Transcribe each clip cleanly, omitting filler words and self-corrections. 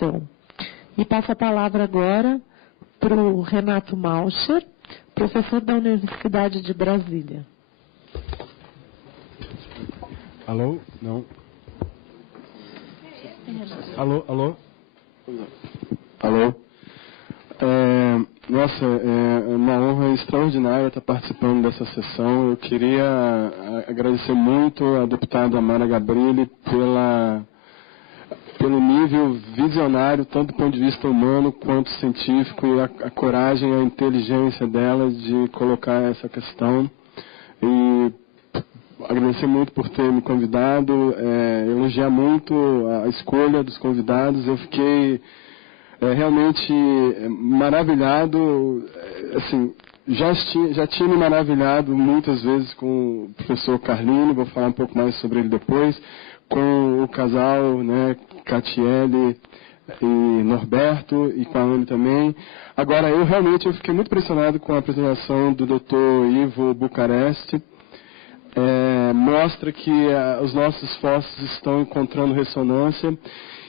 discussão. E passo a palavra agora para o Renato Malcher, professor da Universidade de Brasília. Alô? Não. Alô? Alô? Alô? Nossa, é uma honra extraordinária estar participando dessa sessão. Eu queria agradecer muito a deputada Mara Gabrilli pelo nível visionário, tanto do ponto de vista humano quanto científico, e a coragem e a inteligência dela de colocar essa questão. E agradecer muito por ter me convidado, elogiar muito a escolha dos convidados. Eu fiquei realmente maravilhado, assim, já tinha me maravilhado muitas vezes com o professor Carlino, vou falar um pouco mais sobre ele depois, com o casal, né, Catiele e Norberto, e com a Anne também. Agora, eu fiquei muito impressionado com a apresentação do Dr. Ivo Bucareste. Mostra que os nossos esforços estão encontrando ressonância.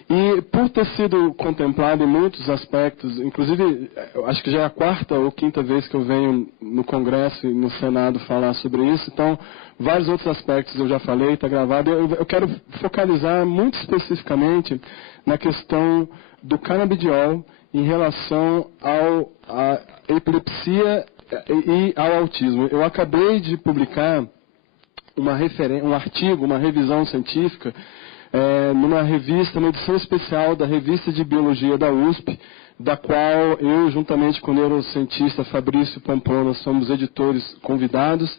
E por ter sido contemplado em muitos aspectos, inclusive, acho que já é a 4ª ou 5ª vez que eu venho no Congresso e no Senado falar sobre isso, então, vários outros aspectos eu já falei, está gravado. Eu quero focalizar muito especificamente na questão do canabidiol em relação à epilepsia e ao autismo. Eu acabei de publicar um artigo, uma revisão científica, numa revista, uma edição especial da Revista de Biologia da USP, da qual eu, juntamente com o neurocientista Fabrício Pamplona, somos editores convidados,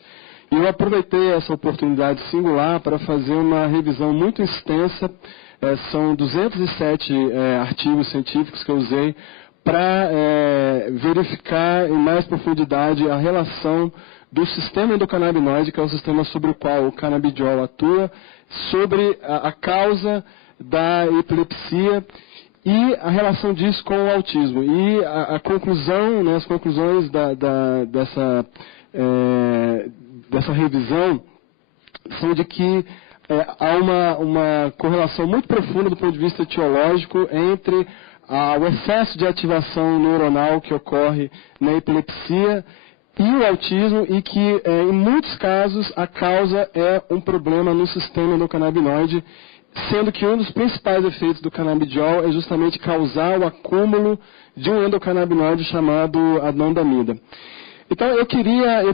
e eu aproveitei essa oportunidade singular para fazer uma revisão muito extensa. São 207 artigos científicos que eu usei para verificar em mais profundidade a relação do sistema endocannabinoide, que é o sistema sobre o qual o canabidiol atua, sobre a causa da epilepsia e a relação disso com o autismo. E a conclusão, né, as conclusões dessa revisão são de que há uma correlação muito profunda do ponto de vista etiológico entre o excesso de ativação neuronal que ocorre na epilepsia e o autismo, e que, em muitos casos, a causa é um problema no sistema endocannabinoide, sendo que um dos principais efeitos do canabidiol é justamente causar o acúmulo de um endocannabinoide chamado anandamida. Então, eu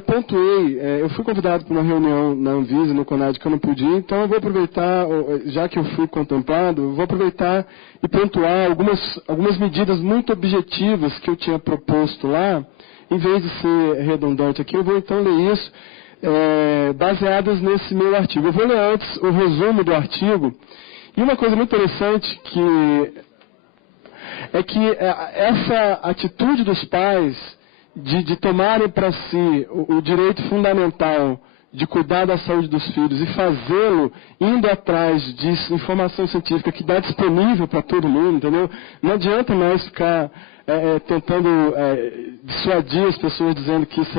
pontuei, eu fui convidado para uma reunião na Anvisa, no CONAD, que eu não pude ir, então eu vou aproveitar, já que eu fui contemplado, vou aproveitar e pontuar algumas medidas muito objetivas que eu tinha proposto lá. Em vez de ser redundante aqui, eu vou então ler isso, baseadas nesse meu artigo. Eu vou ler antes o resumo do artigo. E uma coisa muito interessante é que essa atitude dos pais de tomarem para si o direito fundamental de cuidar da saúde dos filhos e fazê-lo indo atrás de informação científica que dá disponível para todo mundo, entendeu? Não adianta mais ficar tentando dissuadir as pessoas dizendo que isso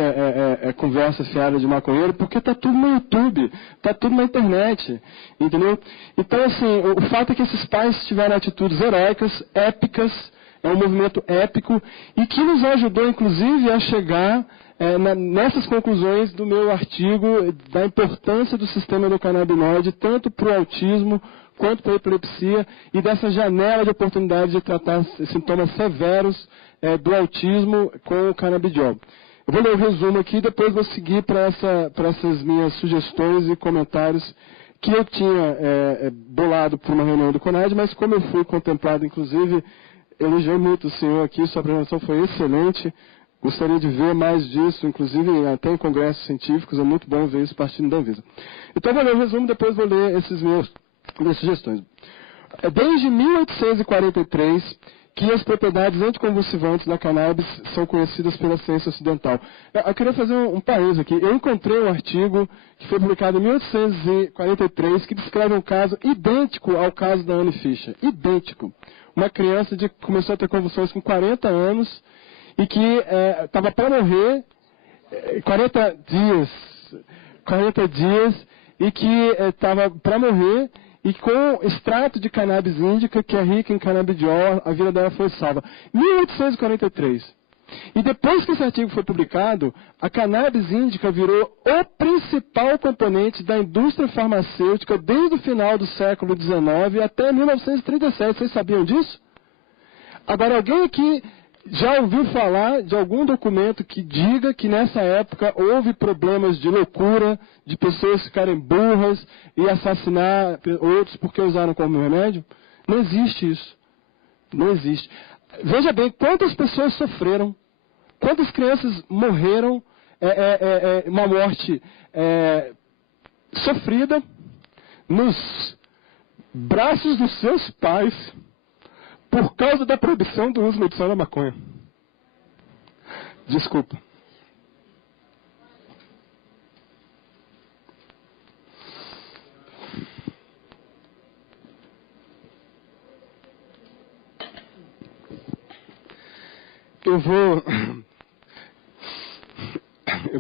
é conversa fiada de maconheiro, porque está tudo no YouTube, está tudo na internet, entendeu? Então, assim, o fato é que esses pais tiveram atitudes heróicas, épicas, é um movimento épico, e que nos ajudou, inclusive, a chegar nessas conclusões do meu artigo, da importância do sistema endocannabinoide, tanto para o autismo quanto para a epilepsia, e dessa janela de oportunidade de tratar sintomas severos do autismo com o canabidiol. Eu vou ler o resumo aqui e depois vou seguir para essas minhas sugestões e comentários que eu tinha bolado para uma reunião do CONAD, mas como eu fui contemplado, inclusive, elogiei muito o senhor aqui, sua apresentação foi excelente. Gostaria de ver mais disso, inclusive até em congressos científicos, é muito bom ver isso partindo da Anvisa. Então, vou ler o resumo, depois vou ler minhas sugestões. Desde 1843, que as propriedades anticonvulsivantes da cannabis são conhecidas pela ciência ocidental. Eu queria fazer um parênteses aqui. Eu encontrei um artigo que foi publicado em 1843 que descreve um caso idêntico ao caso da Anne Fisher. Idêntico. Uma criança que começou a ter convulsões com 40 anos e que estava para morrer 40 dias, e que estava para morrer e com extrato de cannabis índica, que é rica em canabidiol, a vida dela foi salva. 1843. E depois que esse artigo foi publicado, a cannabis índica virou o principal componente da indústria farmacêutica desde o final do século XIX até 1937. Vocês sabiam disso? Agora, alguém aqui já ouviu falar de algum documento que diga que nessa época houve problemas de loucura, de pessoas ficarem burras e assassinar outros porque usaram como remédio? Não existe isso. Não existe. Veja bem, quantas pessoas sofreram, quantas crianças morreram, uma morte sofrida nos braços dos seus pais por causa da proibição do uso medicinal da maconha. Desculpa. Eu vou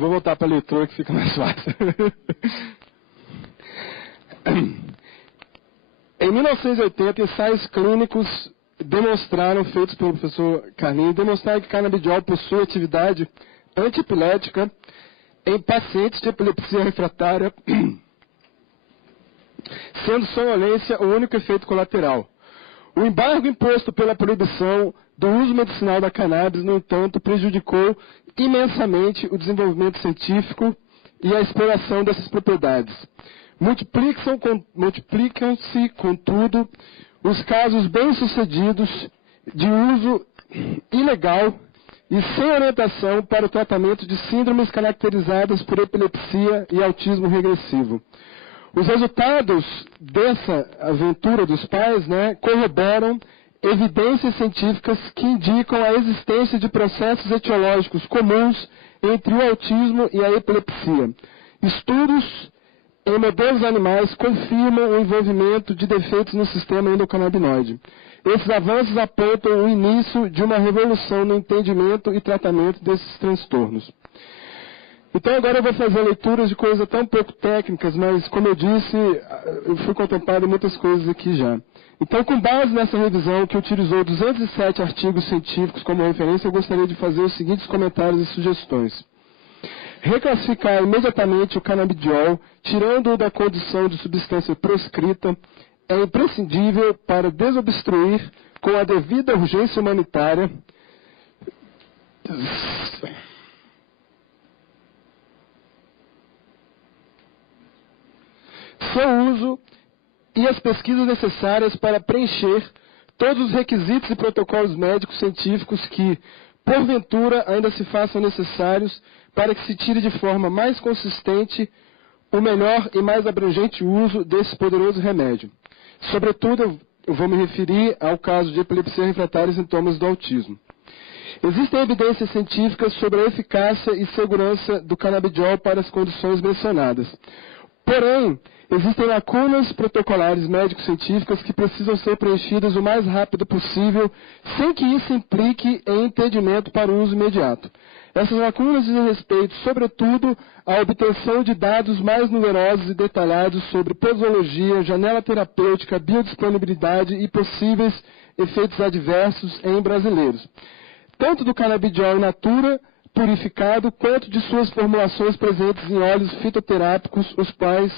voltar para a leitura que fica mais fácil. Em 1980, ensaios clínicos feitos pelo professor Carlinhos, demonstraram que canabidiol possui atividade antiepilética em pacientes de epilepsia refratária, sendo sonolência o único efeito colateral. O embargo imposto pela proibição do uso medicinal da cannabis, no entanto, prejudicou imensamente o desenvolvimento científico e a exploração dessas propriedades. Multiplicam-se, contudo, os casos bem-sucedidos de uso ilegal e sem orientação para o tratamento de síndromes caracterizadas por epilepsia e autismo regressivo. Os resultados dessa aventura dos pais, corroboram evidências científicas que indicam a existência de processos etiológicos comuns entre o autismo e a epilepsia. Estudos em modelos animais confirmam o envolvimento de defeitos no sistema endocannabinoide. Esses avanços apontam o início de uma revolução no entendimento e tratamento desses transtornos. Então agora eu vou fazer leituras de coisas tão pouco técnicas, mas como eu disse, eu fui contemplado muitas coisas aqui já. Então, com base nessa revisão, que utilizou 207 artigos científicos como referência, eu gostaria de fazer os seguintes comentários e sugestões. Reclassificar imediatamente o canabidiol, tirando-o da condição de substância proscrita, é imprescindível para desobstruir, com a devida urgência humanitária, seu uso e as pesquisas necessárias para preencher todos os requisitos e protocolos médicos científicos que, porventura, ainda se façam necessários para que se tire de forma mais consistente o melhor e mais abrangente uso desse poderoso remédio. Sobretudo, eu vou me referir ao caso de epilepsia refratária e sintomas do autismo. Existem evidências científicas sobre a eficácia e segurança do canabidiol para as condições mencionadas. Porém, existem lacunas protocolares médico-científicas que precisam ser preenchidas o mais rápido possível, sem que isso implique em entendimento para o uso imediato. Essas lacunas dizem respeito, sobretudo, à obtenção de dados mais numerosos e detalhados sobre posologia, janela terapêutica, biodisponibilidade e possíveis efeitos adversos em brasileiros, tanto do canabidiol in natura, purificado, quanto de suas formulações presentes em óleos fitoterápicos, os quais,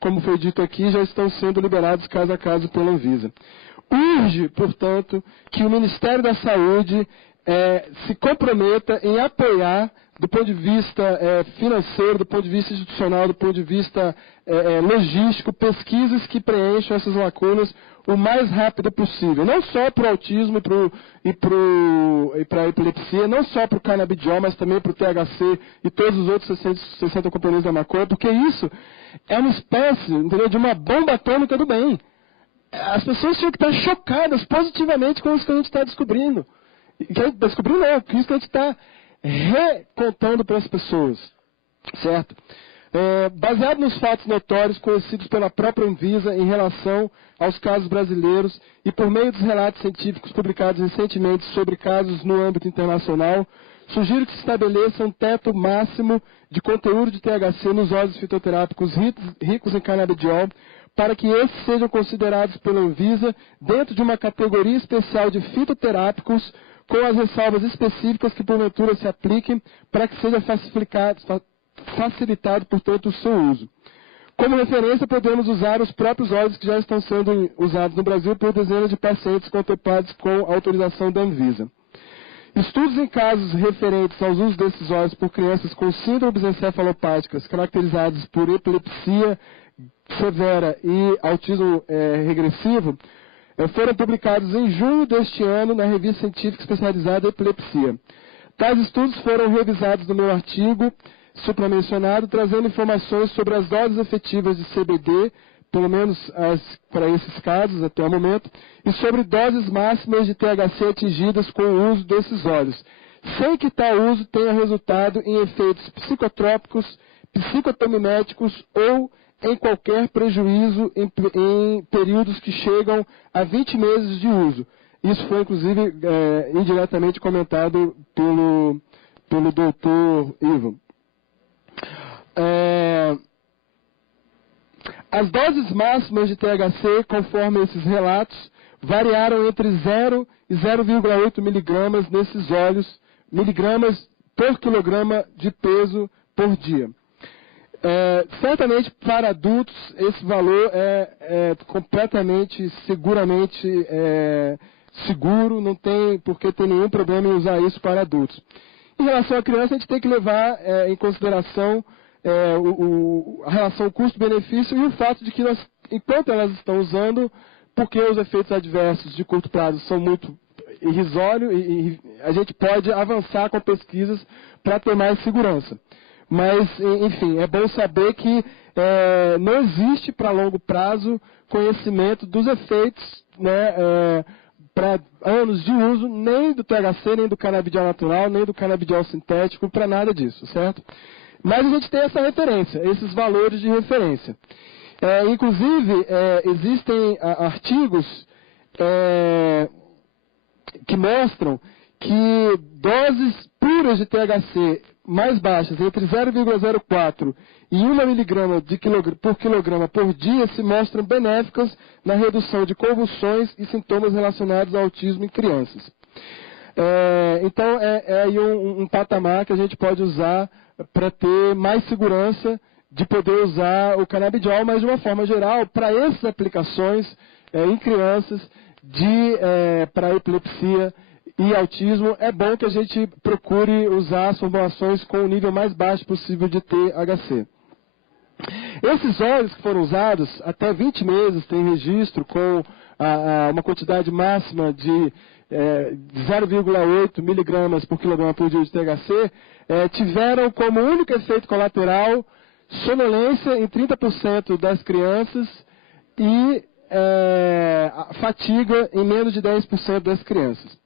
como foi dito aqui, já estão sendo liberados caso a caso pela Anvisa. Urge, portanto, que o Ministério da Saúde se comprometa em apoiar, do ponto de vista financeiro, do ponto de vista institucional, do ponto de vista logístico, pesquisas que preencham essas lacunas o mais rápido possível. Não só para o autismo e para a epilepsia, não só para o canabidiol, mas também para o THC e todos os outros 60 componentes da maconha, porque isso é uma espécie, entendeu, de uma bomba atômica do bem. As pessoas tinham que estar chocadas positivamente com isso que a gente está descobrindo. Descobrindo não, com isso que a gente está recontando para as pessoas. Certo? Baseado nos fatos notórios conhecidos pela própria Anvisa em relação aos casos brasileiros e por meio dos relatos científicos publicados recentemente sobre casos no âmbito internacional, sugiro que se estabeleça um teto máximo de conteúdo de THC nos óleos fitoterápicos ricos em canabidiol, para que esses sejam considerados pela Anvisa dentro de uma categoria especial de fitoterápicos, com as ressalvas específicas que porventura se apliquem para que seja facilitado, portanto, o seu uso. Como referência, podemos usar os próprios óleos que já estão sendo usados no Brasil por dezenas de pacientes contemplados com autorização da Anvisa. Estudos em casos referentes aos usos desses óleos por crianças com síndromes encefalopáticas caracterizadas por epilepsia severa e autismo regressivo foram publicados em junho deste ano na revista científica especializada em epilepsia. Tais estudos foram revisados no meu artigo supramencionado, trazendo informações sobre as doses efetivas de CBD, pelo menos para esses casos até o momento, e sobre doses máximas de THC atingidas com o uso desses óleos, sem que tal uso tenha resultado em efeitos psicotrópicos, psicotomiméticos ou em qualquer prejuízo em períodos que chegam a 20 meses de uso. Isso foi, inclusive, indiretamente comentado pelo Dr. Ivo. As doses máximas de THC, conforme esses relatos, variaram entre 0 e 0,8 miligramas nesses óleos, miligramas por quilograma de peso por dia. Certamente, para adultos, esse valor é completamente, seguramente seguro, não tem por que ter nenhum problema em usar isso para adultos. Em relação à criança, a gente tem que levar em consideração a relação custo-benefício e o fato de que, enquanto elas estão usando, porque os efeitos adversos de curto prazo são muito irrisórios, e a gente pode avançar com pesquisas para ter mais segurança. Mas, enfim, é bom saber que não existe para longo prazo conhecimento dos efeitos, né, para anos de uso, nem do THC, nem do canabidiol natural, nem do canabidiol sintético, para nada disso, certo? Mas a gente tem essa referência, esses valores de referência. Inclusive, existem artigos que mostram que doses puras de THC mais baixas, entre 0,04 e 1 miligrama por quilograma por dia, se mostram benéficas na redução de convulsões e sintomas relacionados ao autismo em crianças. Então, é aí um patamar que a gente pode usar para ter mais segurança de poder usar o canabidiol, mas de uma forma geral, para essas aplicações em crianças para epilepsia e autismo, é bom que a gente procure usar as formulações com o nível mais baixo possível de THC. Esses óleos que foram usados, até 20 meses, tem registro com uma quantidade máxima de 0,8 miligramas por quilograma por dia de THC, tiveram como único efeito colateral sonolência em 30% das crianças e fatiga em menos de 10% das crianças.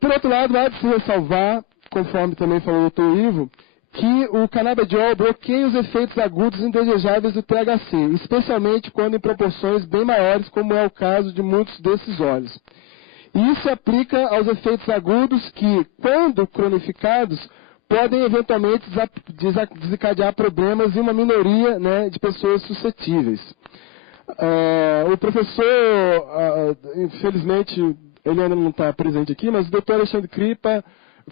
Por outro lado, há de se ressalvar, conforme também falou o Dr. Ivo, que o canabidiol bloqueia os efeitos agudos indesejáveis do THC, especialmente quando em proporções bem maiores, como é o caso de muitos desses óleos. E isso se aplica aos efeitos agudos que, quando cronificados, podem eventualmente desencadear problemas em uma minoria, né, de pessoas suscetíveis. O professor, infelizmente, ele ainda não está presente aqui, mas o Dr. Alexandre Kripa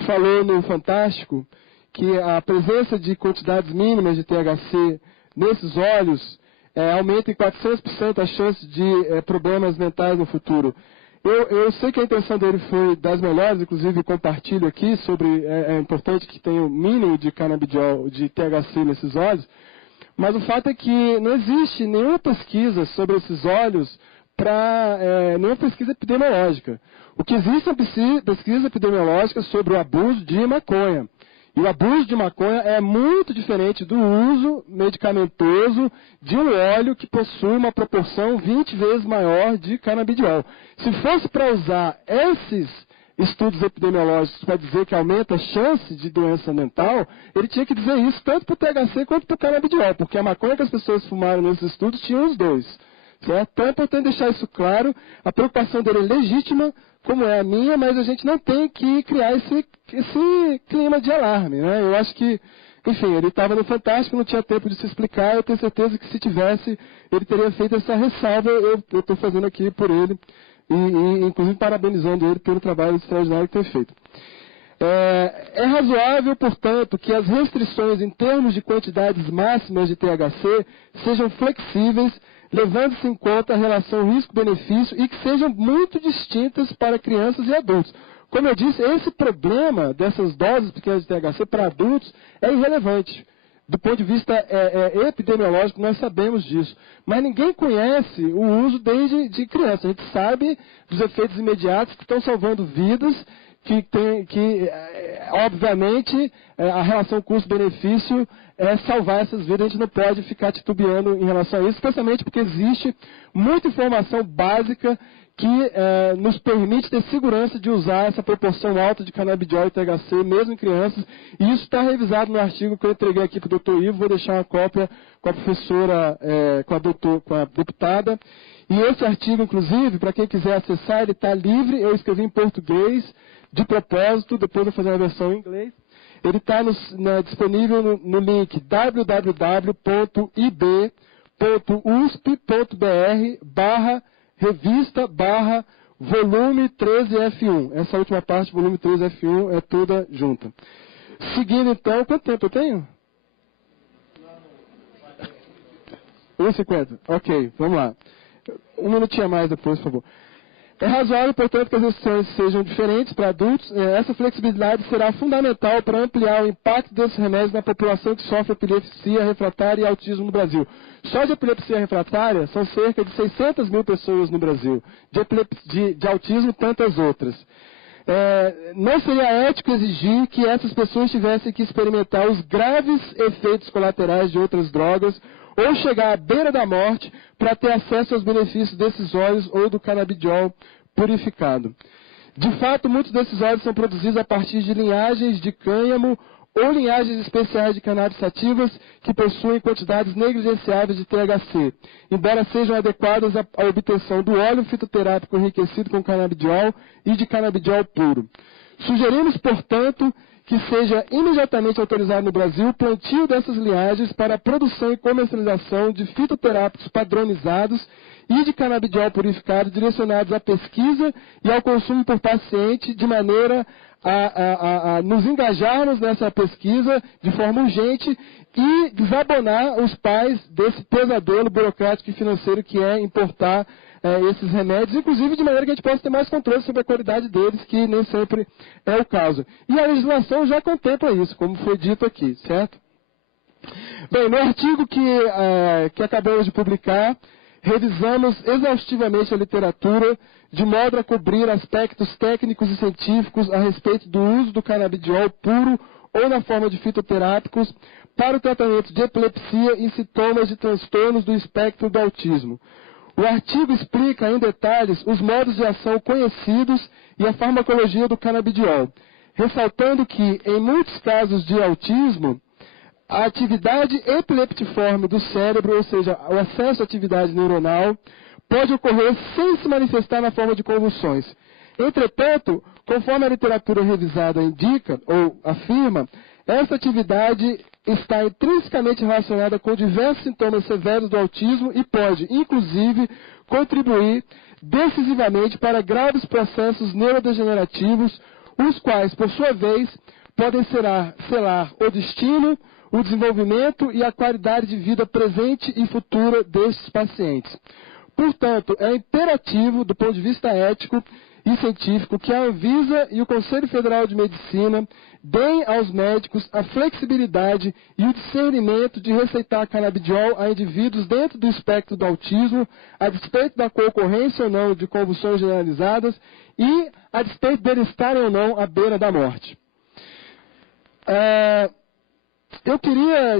falou no Fantástico que a presença de quantidades mínimas de THC nesses óleos aumenta em 400% a chance de problemas mentais no futuro. Eu sei que a intenção dele foi das melhores, inclusive compartilho aqui sobre, é importante que tenha o mínimo de canabidiol, de THC nesses óleos, mas o fato é que não existe nenhuma pesquisa sobre esses óleos nenhuma pesquisa epidemiológica. O que existe é pesquisa epidemiológica sobre o abuso de maconha. E o abuso de maconha é muito diferente do uso medicamentoso de um óleo que possui uma proporção 20 vezes maior de canabidiol. Se fosse para usar esses estudos epidemiológicos para dizer que aumenta a chance de doença mental, ele tinha que dizer isso tanto para o THC quanto para o canabidiol, porque a maconha que as pessoas fumaram nesses estudos tinha os dois. Certo? Então é importante deixar isso claro. A preocupação dele é legítima, como é a minha, mas a gente não tem que criar esse clima de alarme, né? Eu acho que enfim, ele estava no Fantástico, não tinha tempo de se explicar. Eu tenho certeza que se tivesse, ele teria feito essa ressalva. Eu estou fazendo aqui por ele, e inclusive parabenizando ele pelo trabalho extraordinário que tem feito. É razoável, portanto, que as restrições em termos de quantidades máximas de THC sejam flexíveis, levando-se em conta a relação risco-benefício e que sejam muito distintas para crianças e adultos. Como eu disse, esse problema dessas doses pequenas de THC para adultos é irrelevante. Do ponto de vista epidemiológico, nós sabemos disso. Mas ninguém conhece o uso desde criança. A gente sabe dos efeitos imediatos que estão salvando vidas, obviamente, a relação custo-benefício é salvar essas vidas. A gente não pode ficar titubeando em relação a isso, especialmente porque existe muita informação básica que nos permite ter segurança de usar essa proporção alta de canabidiol e THC, mesmo em crianças. E isso está revisado no artigo que eu entreguei aqui para o Dr. Ivo. Vou deixar uma cópia com a professora, com a deputada. E esse artigo, inclusive, para quem quiser acessar, ele está livre. Eu escrevi em português, de propósito, depois eu vou fazer uma versão em inglês. Ele está disponível no link www.ib.usp.br/revista/volume 13F1. Essa última parte, volume 13F1, é toda junta. Seguindo então, quanto tempo eu tenho? 1,50. Ok, vamos lá. Um minutinho a mais depois, por favor. É razoável, portanto, que as restrições sejam diferentes para adultos. Essa flexibilidade será fundamental para ampliar o impacto desses remédios na população que sofre epilepsia refratária e autismo no Brasil. Só de epilepsia refratária são cerca de 600 mil pessoas no Brasil. De autismo, tantas outras. Não seria ético exigir que essas pessoas tivessem que experimentar os graves efeitos colaterais de outras drogas ou chegar à beira da morte para ter acesso aos benefícios desses óleos ou do canabidiol purificado. De fato, muitos desses óleos são produzidos a partir de linhagens de cânhamo ou linhagens especiais de cannabis sativas que possuem quantidades negligenciáveis de THC, embora sejam adequadas à obtenção do óleo fitoterápico enriquecido com canabidiol e de canabidiol puro. Sugerimos, portanto, que seja imediatamente autorizado no Brasil o plantio dessas linhagens para a produção e comercialização de fitoterápicos padronizados e de canabidiol purificado direcionados à pesquisa e ao consumo por paciente, de maneira a nos engajarmos nessa pesquisa de forma urgente e desabonar os pais desse pesadelo burocrático e financeiro que é importar esses remédios, inclusive de maneira que a gente possa ter mais controle sobre a qualidade deles, que nem sempre é o caso. E a legislação já contempla isso, como foi dito aqui, certo? Bem, no artigo que acabamos de publicar, revisamos exaustivamente a literatura, de modo a cobrir aspectos técnicos e científicos a respeito do uso do canabidiol puro ou na forma de fitoterápicos para o tratamento de epilepsia e sintomas de transtornos do espectro do autismo. O artigo explica em detalhes os modos de ação conhecidos e a farmacologia do canabidiol, ressaltando que, em muitos casos de autismo, a atividade epileptiforme do cérebro, ou seja, o acesso à atividade neuronal, pode ocorrer sem se manifestar na forma de convulsões. Entretanto, conforme a literatura revisada indica, ou afirma, essa atividade está intrinsecamente relacionada com diversos sintomas severos do autismo e pode, inclusive, contribuir decisivamente para graves processos neurodegenerativos, os quais, por sua vez, podem selar o destino, o desenvolvimento e a qualidade de vida presente e futura destes pacientes. Portanto, é imperativo, do ponto de vista ético e científico, que a Anvisa e o Conselho Federal de Medicina deem aos médicos a flexibilidade e o discernimento de receitar canabidiol a indivíduos dentro do espectro do autismo, a despeito da ocorrência ou não de convulsões generalizadas e a despeito deles estarem ou não à beira da morte. Eu queria...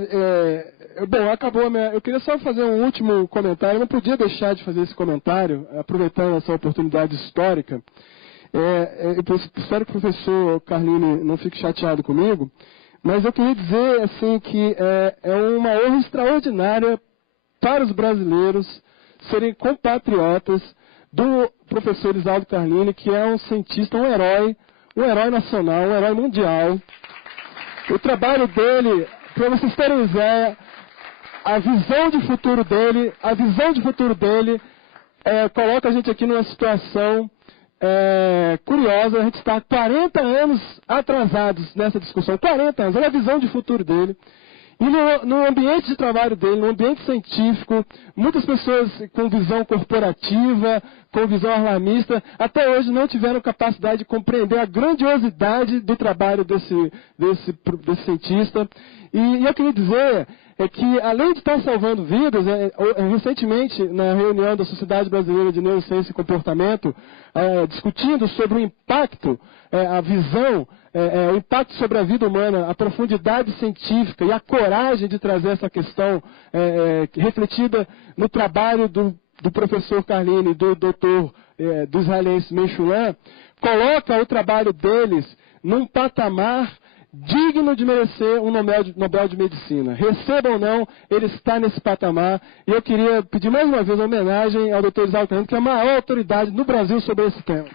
eu queria só fazer um último comentário. Eu não podia deixar de fazer esse comentário, aproveitando essa oportunidade histórica. Eu espero que o professor Carlini não fique chateado comigo, mas eu queria dizer assim, que é uma honra extraordinária para os brasileiros serem compatriotas do professor Elisaldo Carlini, que é um cientista, um herói nacional, um herói mundial. O trabalho dele Para vocês terem ideia, a visão de futuro dele coloca a gente aqui numa situação curiosa. A gente está 40 anos atrasados nessa discussão. 40 anos, olha a visão de futuro dele. E no ambiente de trabalho dele, no ambiente científico, muitas pessoas com visão corporativa, com visão alarmista, até hoje não tiveram capacidade de compreender a grandiosidade do trabalho desse cientista. E eu queria dizer que, além de estar salvando vidas, recentemente, na reunião da Sociedade Brasileira de Neurociência e Comportamento, discutindo sobre o impacto, a visão, o impacto sobre a vida humana, a profundidade científica e a coragem de trazer essa questão refletida no trabalho do professor Carlini e do doutor do israelense Meshulam, coloca o trabalho deles num patamar digno de merecer um Nobel de Medicina. Receba ou não, ele está nesse patamar. E eu queria pedir mais uma vez uma homenagem ao Dr. Isaac Carlini, que é a maior autoridade no Brasil sobre esse tema.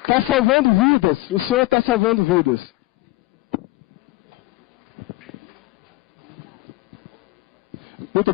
Está salvando vidas. O senhor está salvando vidas. Muito